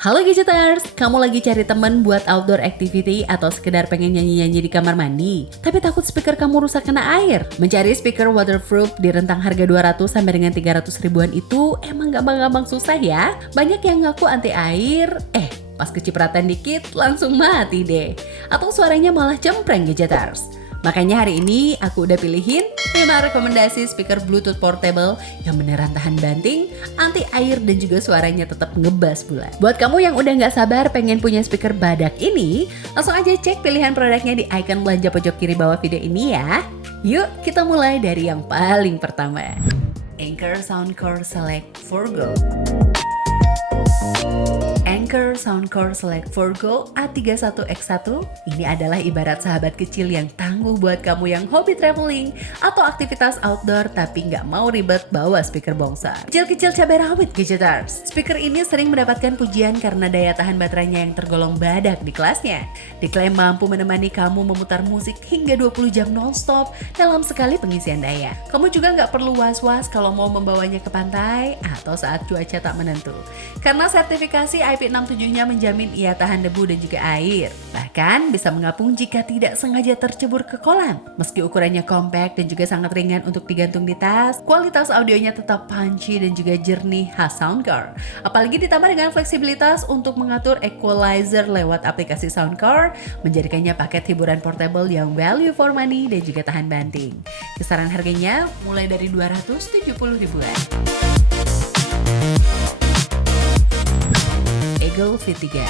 Halo Gadgeters, kamu lagi cari teman buat outdoor activity atau sekedar pengen nyanyi-nyanyi di kamar mandi, tapi takut speaker kamu rusak kena air? Mencari speaker waterproof di rentang harga 200 sampai dengan 300 ribuan itu emang gampang-gampang susah ya. Banyak yang ngaku anti air, pas kecipratan dikit langsung mati deh. Atau suaranya malah cempreng Gadgeters. Makanya hari ini aku udah pilihin 5 rekomendasi speaker Bluetooth portable yang beneran tahan banting, anti air dan juga suaranya tetap ngebas pula. Buat kamu yang udah gak sabar pengen punya speaker badak ini, langsung aja cek pilihan produknya di icon belanja pojok kiri bawah video ini ya. Yuk kita mulai dari yang paling pertama. Anker Soundcore Select 4Go. Anker Soundcore Select 4Go A31X1 ini adalah ibarat sahabat kecil yang tangguh buat kamu yang hobi traveling atau aktivitas outdoor tapi nggak mau ribet bawa speaker bongsor. Kecil-kecil cabai rawit Gadgeters. Speaker ini sering mendapatkan pujian karena daya tahan baterainya yang tergolong badak di kelasnya. Diklaim mampu menemani kamu memutar musik hingga 20 jam non-stop dalam sekali pengisian daya. Kamu juga nggak perlu was-was kalau mau membawanya ke pantai atau saat cuaca tak menentu. Karena sertifikasi IP67-nya menjamin ia tahan debu dan juga air. Bahkan bisa mengapung jika tidak sengaja tercebur ke kolam. Meski ukurannya compact dan juga sangat ringan untuk digantung di tas, kualitas audionya tetap punchy dan juga jernih khas Soundcore. Apalagi ditambah dengan fleksibilitas untuk mengatur equalizer lewat aplikasi Soundcore, menjadikannya paket hiburan portable yang value for money dan juga tahan banting. Kisaran harganya mulai dari 270 ribuan. Eagle V3.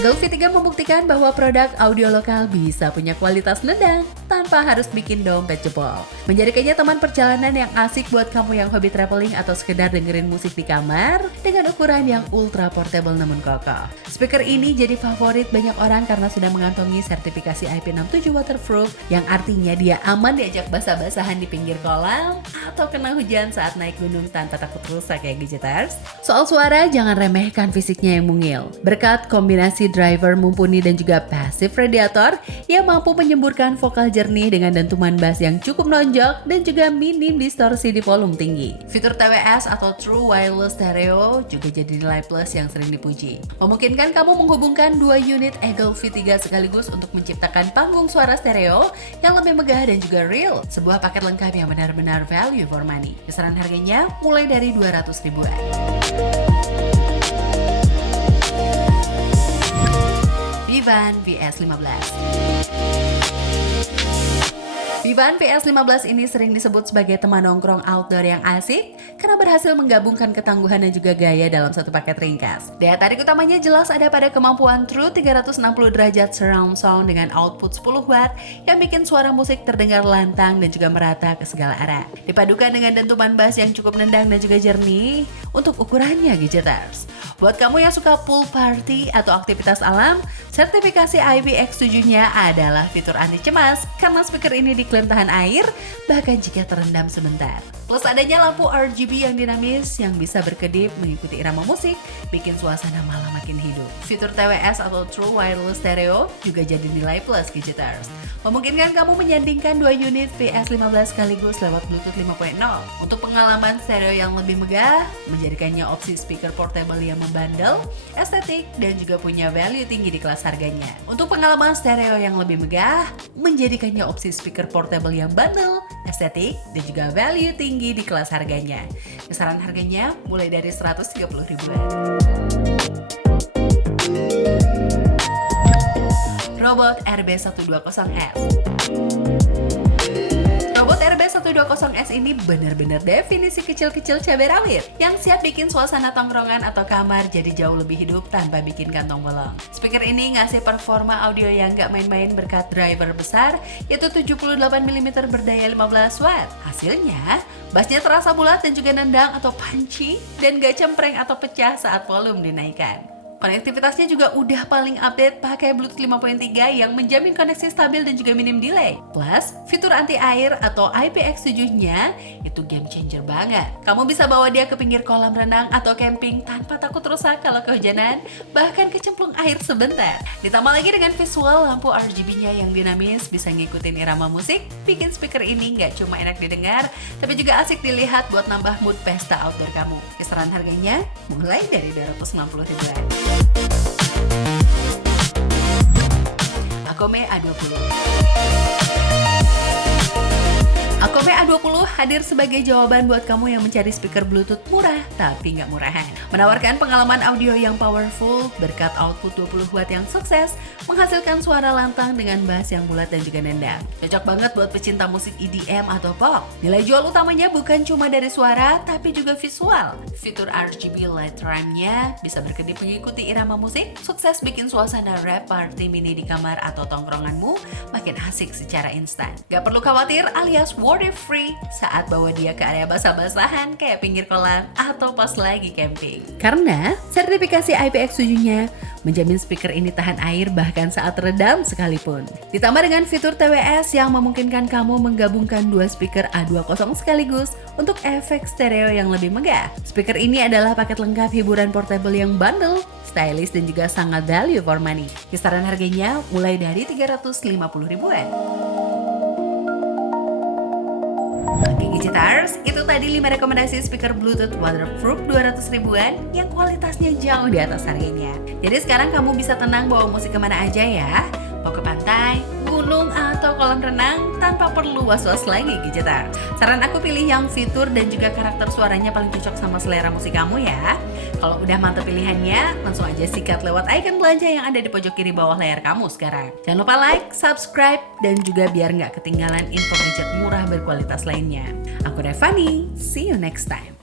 Eagle V3 membuktikan bahwa produk audio lokal bisa punya kualitas nendang tanpa harus bikin dompet jebol. Menjadikannya teman perjalanan yang asik buat kamu yang hobi traveling atau sekedar dengerin musik di kamar dengan ukuran yang ultra portable namun kokoh. Speaker ini jadi favorit banyak orang karena sudah mengantongi sertifikasi IP67 waterproof yang artinya dia aman diajak basah-basahan di pinggir kolam atau kena hujan saat naik gunung tanpa takut rusak ya Gadgeters. Soal suara jangan remehkan fisiknya yang mungil. Berkat kombinasi driver mumpuni dan juga passive radiator yang mampu menyemburkan vokal jernih dengan dentuman bass yang cukup nonjok dan juga minim distorsi di volume tinggi. Fitur TWS atau True Wireless Stereo juga jadi nilai plus yang sering dipuji. Memungkinkan kamu menghubungkan dua unit Eagle V3 sekaligus untuk menciptakan panggung suara stereo yang lebih megah dan juga real. Sebuah paket lengkap yang benar-benar value for money. Kisaran harganya mulai dari 200 ribuan. Vivan VS15. Vivan VS15 ini sering disebut sebagai teman nongkrong outdoor yang asik karena berhasil menggabungkan ketangguhan dan juga gaya dalam satu paket ringkas. Daya tarik utamanya jelas ada pada kemampuan True 360 derajat surround sound dengan output 10 watt yang bikin suara musik terdengar lantang dan juga merata ke segala arah. Dipadukan dengan dentuman bass yang cukup nendang dan juga jernih untuk ukurannya Gadgeters. Buat kamu yang suka pool party atau aktivitas alam, sertifikasi IPX7-nya adalah fitur anti cemas karena speaker ini diklaim tahan air bahkan jika terendam sebentar. Plus adanya lampu RGB yang dinamis yang bisa berkedip mengikuti irama musik, bikin suasana malah makin hidup. Fitur TWS atau True Wireless Stereo juga jadi nilai plus Gadgeters. Memungkinkan kamu menyandingkan dua unit VS15 sekaligus lewat Bluetooth 5.0. Untuk pengalaman stereo yang lebih megah, menjadikannya opsi speaker portable yang membandel, estetik, dan juga punya value tinggi di kelas harganya. Untuk pengalaman stereo yang lebih megah, menjadikannya opsi speaker portable yang bandel, estetik, dan juga value tinggi di kelas harganya. Kisaran harganya mulai dari 130 ribuan. Robot RB120S. Robot RB120S ini benar-benar definisi kecil-kecil cabai rawit yang siap bikin suasana tongkrongan atau kamar jadi jauh lebih hidup tanpa bikin kantong bolong. Speaker ini ngasih performa audio yang gak main-main berkat driver besar yaitu 78mm berdaya 15 watt. Hasilnya, bassnya terasa bulat dan juga nendang atau punchy dan gak cempreng atau pecah saat volume dinaikkan. Konektivitasnya juga udah paling update pakai Bluetooth 5.3 yang menjamin koneksi stabil dan juga minim delay. Plus, fitur anti air atau IPX7-nya itu game changer banget. Kamu bisa bawa dia ke pinggir kolam renang atau camping tanpa takut rusak kalau kehujanan, bahkan kecemplung air sebentar. Ditambah lagi dengan visual lampu RGB-nya yang dinamis, bisa ngikutin irama musik, bikin speaker ini nggak cuma enak didengar, tapi juga asik dilihat buat nambah mood pesta outdoor kamu. Kisaran harganya mulai dari 260 ribuan. Akome A20. Akome A20 hadir sebagai jawaban buat kamu yang mencari speaker Bluetooth murah tapi nggak murahan. Menawarkan pengalaman audio yang powerful berkat output 20 watt yang sukses, menghasilkan suara lantang dengan bass yang bulat dan juga nendang. Cocok banget buat pecinta musik EDM atau pop. Nilai jual utamanya bukan cuma dari suara tapi juga visual. Fitur RGB light RAM-nya bisa berkedip mengikuti irama musik, sukses bikin suasana rap party mini di kamar atau tongkronganmu makin asik secara instan. Gak perlu khawatir alias worry free saat bawa dia ke area basah-basahan kayak pinggir kolam atau pas lagi camping. Karena sertifikasi IPX7-nya menjamin speaker ini tahan air bahkan saat redam sekalipun. Ditambah dengan fitur TWS yang memungkinkan kamu menggabungkan dua speaker A20 sekaligus untuk efek stereo yang lebih megah. Speaker ini adalah paket lengkap hiburan portable yang bundle, stylish dan juga sangat value for money. Kisaran harganya mulai dari 350 ribuan. Oke Gadgeters, itu tadi 5 rekomendasi speaker Bluetooth waterproof 200 ribuan yang kualitasnya jauh di atas harganya. Jadi sekarang kamu bisa tenang bawa musik kemana aja ya. Mau ke pantai, gunung, atau kolam renang tanpa perlu was-was lagi Gadgeters. Saran aku pilih yang fitur dan juga karakter suaranya paling cocok sama selera musik kamu ya. Kalau udah mantap pilihannya, langsung aja sikat lewat icon belanja yang ada di pojok kiri bawah layar kamu sekarang. Jangan lupa like, subscribe, dan juga biar nggak ketinggalan info gadget murah berkualitas lainnya. Aku Devani, see you next time.